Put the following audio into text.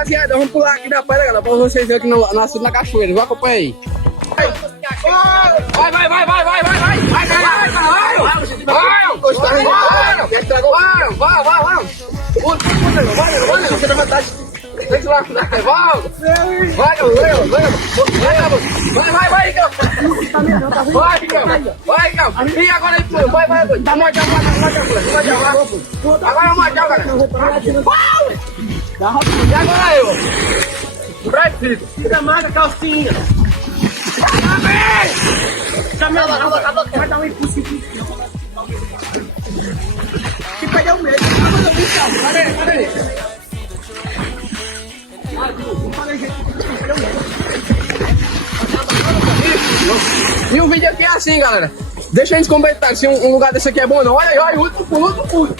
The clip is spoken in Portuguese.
rapaziada, vamos pular aqui da pedra, galera, pra vocês verem aqui na cachoeira. Vou acompanhar aí. Vai, vai, vai, vai, vai, vai, vai, vai, vai, e agora aí, vai, vai, vai, dá mais agora, agora mais galera. E agora eu, Brad, tira mais a calcinha. Vai dar um impulso. Que perdeu o medo. Cadê? E o vídeo aqui é assim, galera. Deixa aí nos comentários se um lugar desse aqui é bom ou não. Olha aí, olha, outro pulo.